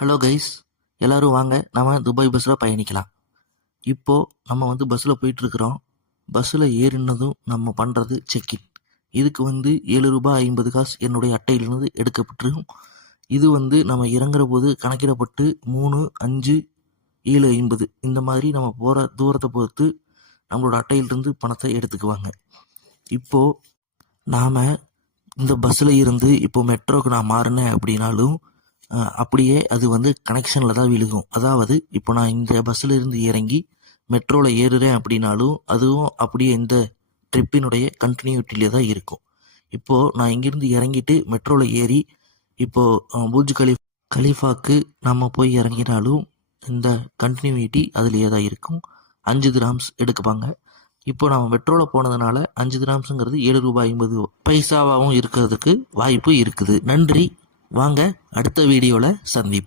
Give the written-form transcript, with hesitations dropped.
Hello guys, எல்லோரும் வாங்க நம்ம துபாய் பஸ்ஸில் பயணிக்கலாம். இப்போது நம்ம பஸ்ஸில் போயிட்டுருக்குறோம். பஸ்ஸில் ஏறினதும் நம்ம பண்ணுறது செக்இன். இதுக்கு ரூ. 7.50 என்னுடைய அட்டையிலிருந்து எடுக்கப்பட்டிருக்கும். இது நம்ம இறங்குற போது கணக்கிடப்பட்டு 3, 5, 7.50 இந்த மாதிரி நம்ம போகிற தூரத்தை பொறுத்து நம்மளோட அட்டையிலிருந்து பணத்தை எடுத்துக்குவாங்க. இப்போது நாம் இந்த பஸ்ஸில் இருந்து இப்போது மெட்ரோவுக்கு நான் மாறினேன் அப்படின்னாலும் அப்படியே அது கனெக்ஷனில் தான் விழுகும். அதாவது இப்போ நான் இந்த பஸ்ஸில் இருந்து இறங்கி மெட்ரோவில் ஏறுறேன் அப்படின்னாலும் அதுவும் அப்படியே இந்த ட்ரிப்பினுடைய கண்டினியூட்டிலே தான் இருக்கும். இப்போது நான் இங்கேருந்து இறங்கிட்டு மெட்ரோவில் ஏறி இப்போது பூஜ் கலீஃபாக்கு நம்ம போய் இறங்கினாலும் இந்த கண்டினியூட்டி அதுலேயே தான் இருக்கும். 5 திராம்ஸ் எடுக்குப்பாங்க. இப்போ நம்ம மெட்ரோவில் போனதுனால 5 திராம்ஸுங்கிறது ரூ. 7.50 இருக்கிறதுக்கு வாய்ப்பு இருக்குது. நன்றி. வாங்க அடுத்த வீடியோவில் சந்திப்போம்.